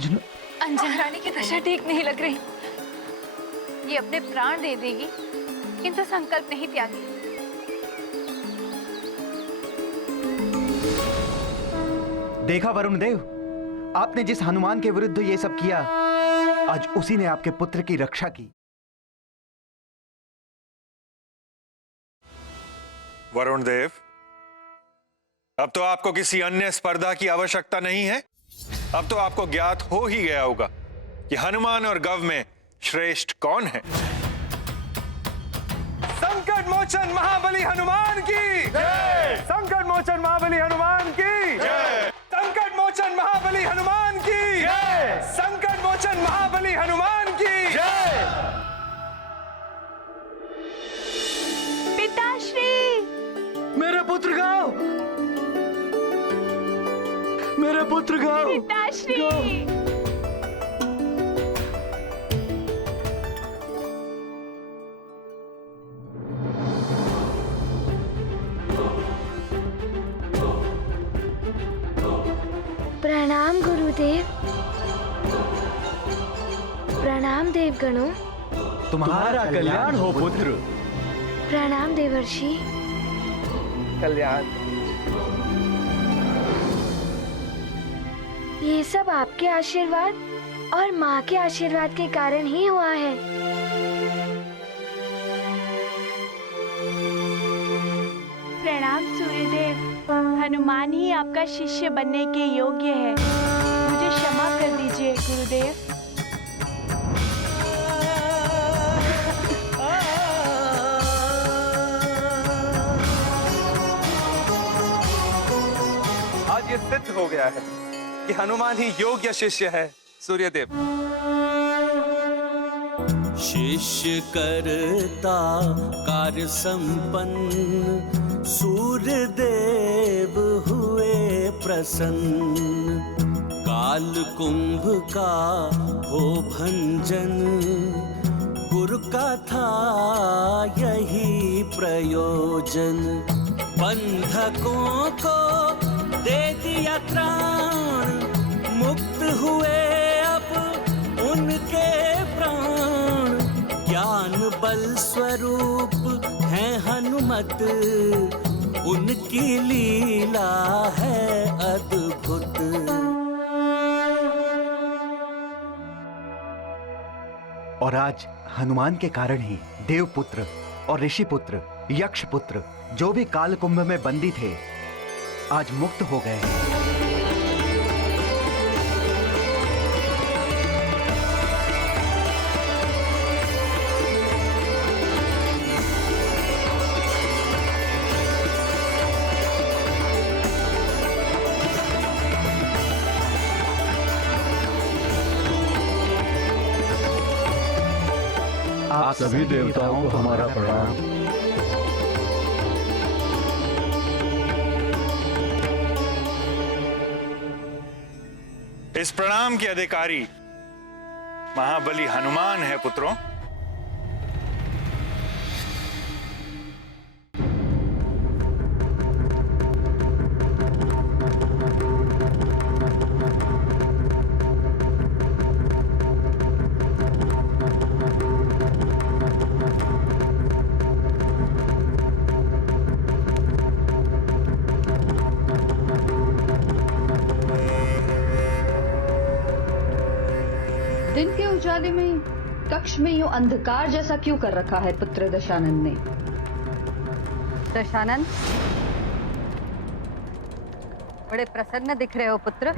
अंजना रानी की दशा ठीक नहीं लग रही। ये अपने प्राण दे देगी किंतु संकल्प नहीं त्यागी। देखा वरुण देव, आपने जिस हनुमान के विरुद्ध ये सब किया, आज उसी ने आपके पुत्र की रक्षा की। वरुण देव, अब तो आपको किसी अन्य स्पर्धा की आवश्यकता नहीं है। अब तो आपको ज्ञात हो ही गया होगा कि हनुमान और गव में श्रेष्ठ कौन है। संकट मोचन महाबली हनुमान की जय। संकट मोचन महाबली हनुमान की जय। संकट मोचन महाबली हनुमान की जय। संकट मोचन महाबली हनुमान की जय। पिताश्री, मेरे पुत्र गाओ, मेरे पुत्र गाओ, पिताश्री। प्रणाम गुरुदेव। प्रणाम देवगणों। तुम्हारा कल्याण हो पुत्र। प्रणाम देवर्षि। कल्याण। ये सब आपके आशीर्वाद और माँ के आशीर्वाद के कारण ही हुआ है। प्रणाम सूर्यदेव। हनुमान ही आपका शिष्य बनने के योग्य है। मुझे क्षमा कर दीजिए गुरुदेव। आज ये सिद्ध हो गया है कि हनुमान ही योग्य शिष्य है सूर्यदेव। शिष्य करता कार्य संपन्न, सूर्य देव हुए प्रसन्न। काल कुंभ का हो भंजन, गुरु का था यही प्रयोजन। बंधकों को दे दिया त्राण, मुक्त हुए अब उनके प्राण। ज्ञान बल स्वरूप है हनुमत, उनकी लीला है अद्भुत। और आज हनुमान के कारण ही देवपुत्र और ऋषिपुत्र, यक्षपुत्र जो भी कालकुंभ में बंदी थे, आज मुक्त हो गए हैं। आप सभी देवताओं को हमारा प्रणाम। इस प्रणाम के अधिकारी महाबली हनुमान है पुत्रों। दिन के उजाले में कक्ष में यूं अंधकार जैसा क्यों कर रखा है पुत्र दशानन ने? दशानन, बड़े प्रसन्न दिख रहे हो पुत्र।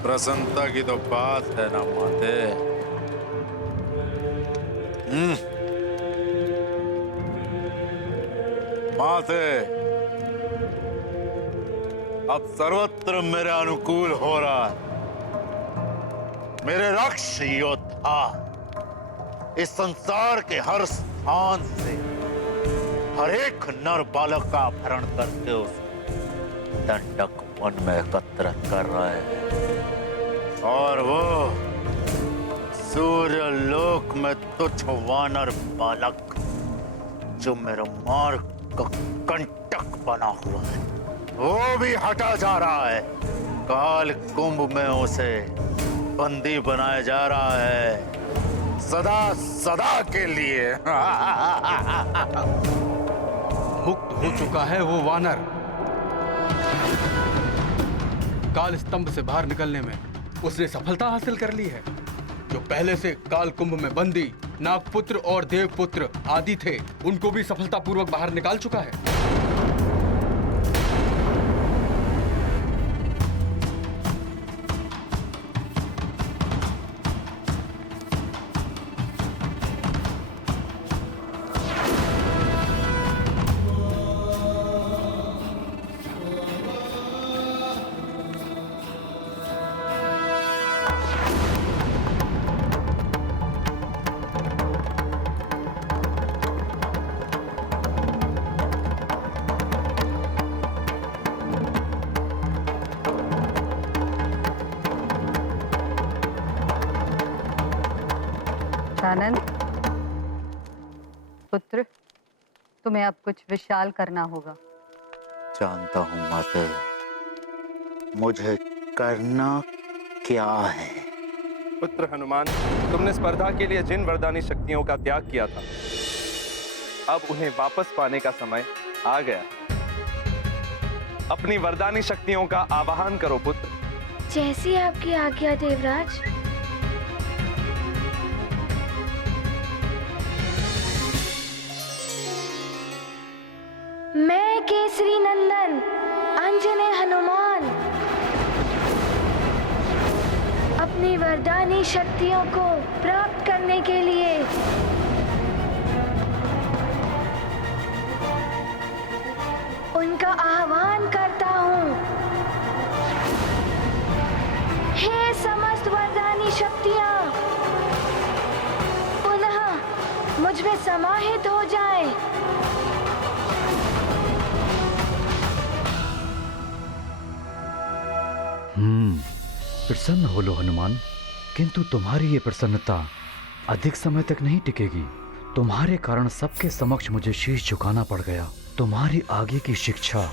प्रसन्नता की तो बात है ना माते। माते, अब सर्वत्र मेरे अनुकूल हो रहा है। मेरे रक्ष योद्धा इस संसार के हर स्थान से हर एक नर बालक का अपहरण करके उस दंडक उनमें कसरत कर रहे हैं और वो सूर्य लोक में तुच्छ वानर बालक जो मेरा मार्ग का कंटक बना हुआ है वो भी हटा जा रहा है। काल कुंभ में उसे बंदी बनाया जा रहा है सदा सदा के लिए। मुक्त हो चुका है वो वानर। काल स्तंभ से बाहर निकलने में उसने सफलता हासिल कर ली है। जो पहले से काल कुंभ में बंदी नागपुत्र और देवपुत्र आदि थे उनको भी सफलतापूर्वक बाहर निकाल चुका है। आनंद पुत्र, तुम्हें अब कुछ विशाल करना होगा। जानता हूं माते, मुझे करना क्या है। पुत्र हनुमान, तुमने स्पर्धा के लिए जिन वरदानी शक्तियों का त्याग किया था अब उन्हें वापस पाने का समय आ गया। अपनी वरदानी शक्तियों का आवाहन करो पुत्र। जैसी आपकी आज्ञा देवराज। मैं केसरी नंदन अंजने हनुमान अपनी वरदानी शक्तियों को प्राप्त करने के लिए उनका आह्वान करता हूँ। हे समस्त वरदानी शक्तियाँ पुनः मुझ में समाहित हो जाएं। प्रसन्न हो लो हनुमान, किंतु तुम्हारी ये प्रसन्नता अधिक समय तक नहीं टिकेगी। तुम्हारे कारण सबके समक्ष मुझे शीश झुकाना पड़ गया। तुम्हारी आगे की शिक्षा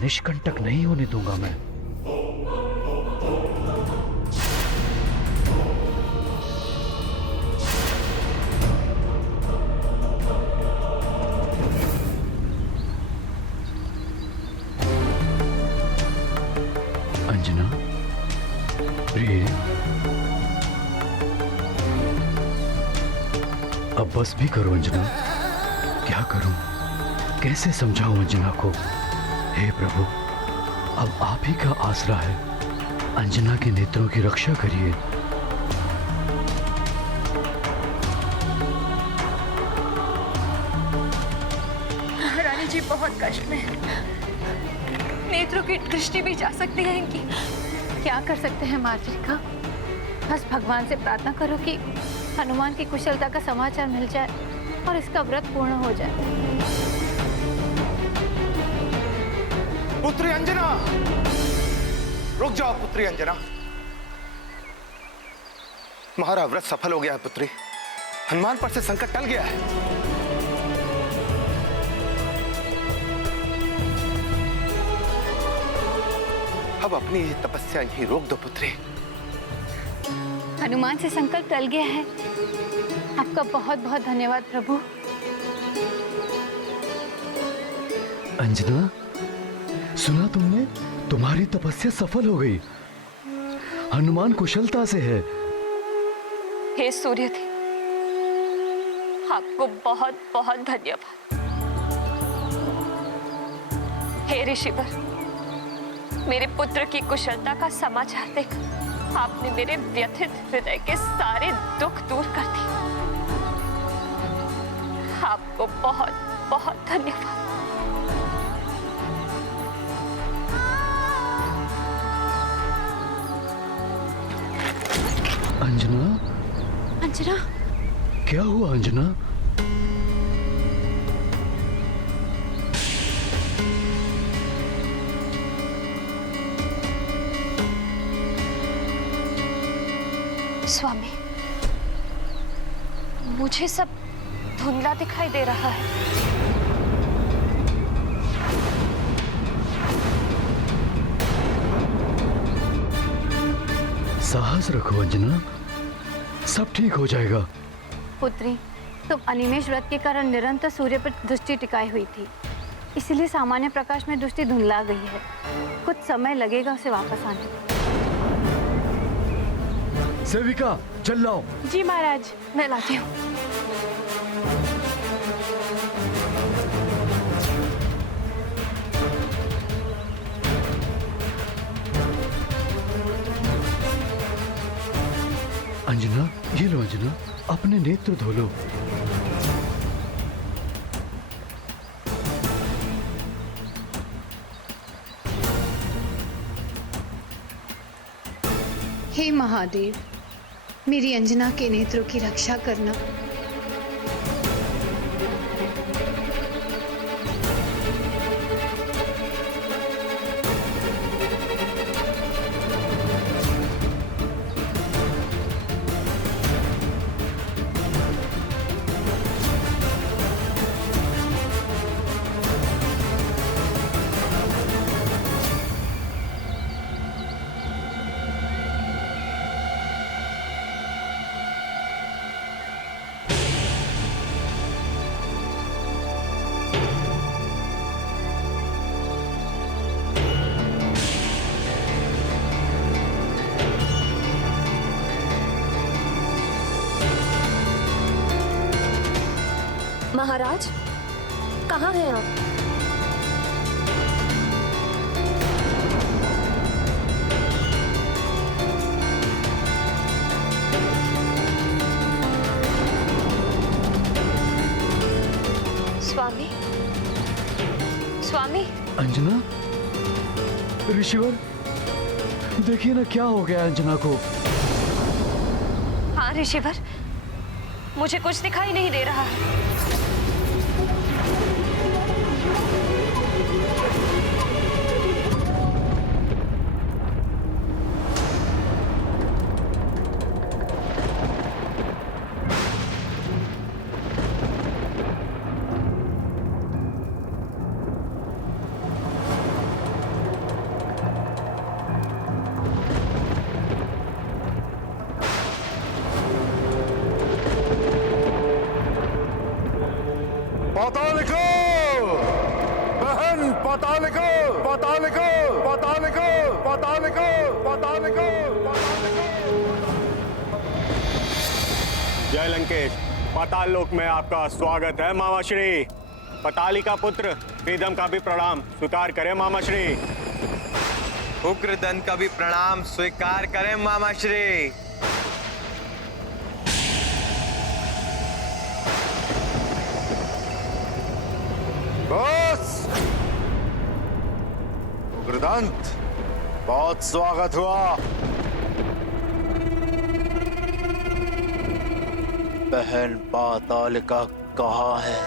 निष्कंटक नहीं होने दूंगा मैं। अंजना, प्रिय, अब बस भी करो अंजना। क्या करूं, कैसे समझाऊं अंजना को। हे प्रभु, अब आप ही का आसरा है। अंजना के नेत्रों की रक्षा करिए। रानी जी बहुत कष्ट में है। नेत्रों की दृष्टि भी जा सकती है इनकी। क्या कर सकते हैं मार्जिका? बस भगवान से प्रार्थना करो कि हनुमान की कुशलता का समाचार मिल जाए और इसका व्रत पूर्ण हो जाए। पुत्री अंजना, रुक जाओ पुत्री अंजना। तुम्हारा व्रत सफल हो गया है पुत्री। हनुमान पर से संकट टल गया है। अब अपनी ये तपस्या यहीं रोक दो पुत्री। हनुमान से संकल्प टल गया है। आपका बहुत बहुत धन्यवाद प्रभु। अंजना, सुना तुमने? तुम्हारी तपस्या सफल हो गई। हनुमान कुशलता से है। हे सूर्यदेव, आपको बहुत बहुत धन्यवाद। हे ऋषिवर, मेरे पुत्र की कुशलता का समाचार देकर आपने मेरे व्यथित हृदय के सारे दुख दूर कर दिए। आपको बहुत बहुत धन्यवाद। अंजना, अंजना, क्या हुआ अंजना? स्वामी, मुझे सब धुंधला दिखाई दे रहा है। साहस रखो अंजना, सब ठीक हो जाएगा। पुत्री, तुम अनिमेष व्रत के कारण निरंतर सूर्य पर दृष्टि टिकाई हुई थी, इसलिए सामान्य प्रकाश में दृष्टि धुंधला गई है। कुछ समय लगेगा उसे वापस आने में। सेविका, चल लाओ। जी महाराज, मैं लाती हूँ। अंजना, ये लो अंजना, अपने नेत्र धो लो। हे महादेव, मेरी अंजना के नेत्रों की रक्षा करना। महाराज, कहाँ हैं आप? स्वामी, स्वामी। अंजना, ऋषिवर, देखिए ना क्या हो गया अंजना को। हाँ ऋषिवर, मुझे कुछ दिखाई नहीं दे रहा है। पातालिको, बहन पातालिको, पातालिको, पातालिको, पातालिको, पातालिको, पातालिको। जय लंकेश, पाताल लोक में आपका स्वागत है मामाश्री। पताली का पुत्र प्रीतम का भी प्रणाम स्वीकार करें मामाश्री। उग्रदंत का भी प्रणाम स्वीकार करें मामाश्री। बस उग्रदंत, बहुत स्वागत हुआ। बहन पातालिका कहाँ है?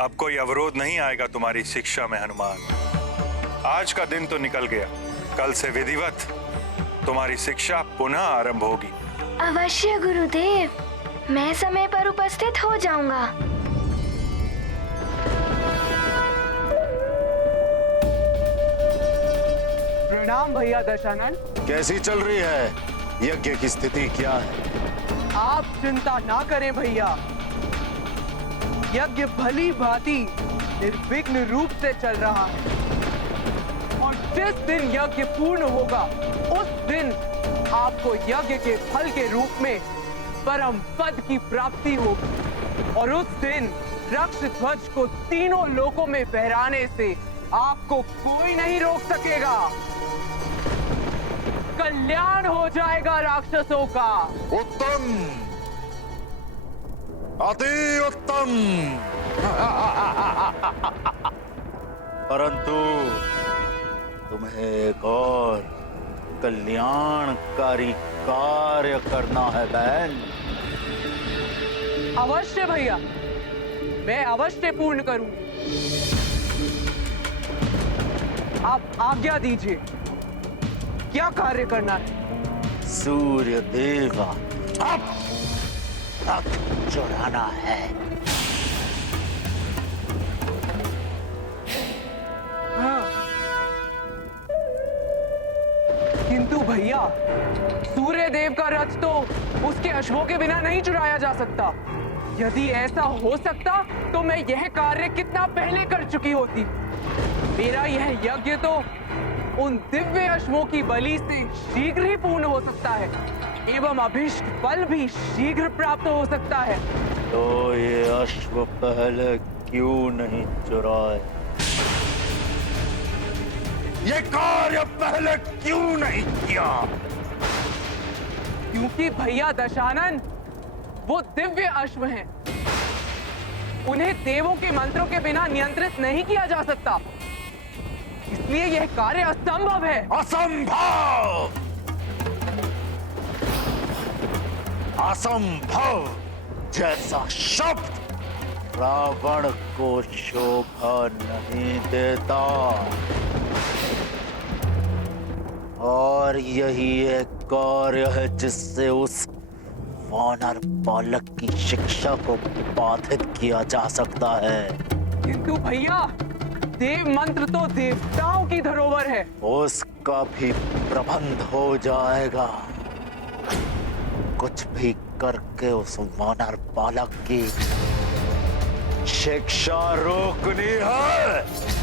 अब कोई अवरोध नहीं आएगा तुम्हारी शिक्षा में हनुमान। आज का दिन तो निकल गया, कल से विधिवत तुम्हारी शिक्षा पुनः आरंभ होगी। अवश्य गुरुदेव, मैं समय पर उपस्थित हो जाऊंगा। प्रणाम भैया दशानन। कैसी चल रही है यज्ञ की स्थिति, क्या है? आप चिंता ना करें भैया, यज्ञ भली भांति निर्विघ्न रूप से चल रहा है और जिस दिन यज्ञ पूर्ण होगा उस दिन आपको यज्ञ के फल के रूप में परम पद की प्राप्ति होगी और उस दिन रक्ष ध्वज को तीनों लोकों में फहराने से आपको कोई नहीं रोक सकेगा। कल्याण हो जाएगा राक्षसों का। उत्तम, अति उत्तम। परंतु तुम्हें एक और कल्याणकारी कार्य करना है बहन। अवश्य भैया, मैं अवश्य पूर्ण करूंगी। आप आज्ञा दीजिए, क्या कार्य करना है? सूर्य देवा, अब रथ चढ़ाना है। हाँ। किंतु भैया, सूर्य देव का रथ तो उसके अश्वों के बिना नहीं चुराया जा सकता। यदि ऐसा हो सकता तो मैं यह कार्य कितना पहले कर चुकी होती। मेरा यह यज्ञ तो उन दिव्य अश्वों की बलि से शीघ्र ही पूर्ण हो सकता है एवं अभिष्ट फल भी शीघ्र प्राप्त हो सकता है। तो ये अश्व पहले क्यों नहीं चुराए? ये कार्य पहले क्यों नहीं किया? क्योंकि भैया दशानन, वो दिव्य अश्व हैं। उन्हें देवों के मंत्रों के बिना नियंत्रित नहीं किया जा सकता, इसलिए यह कार्य असंभव है। असंभव! असंभव जैसा शब्द रावण को शोभा नहीं देता। और यही एक कार्य है जिससे उस वानर बालक की शिक्षा को बाधित किया जा सकता है। किंतु भैया, देव मंत्र तो देवताओं की धरोहर है। उसका भी प्रबंध हो जाएगा। कुछ भी करके उस वानर बालक की शिक्षा रोकनी है।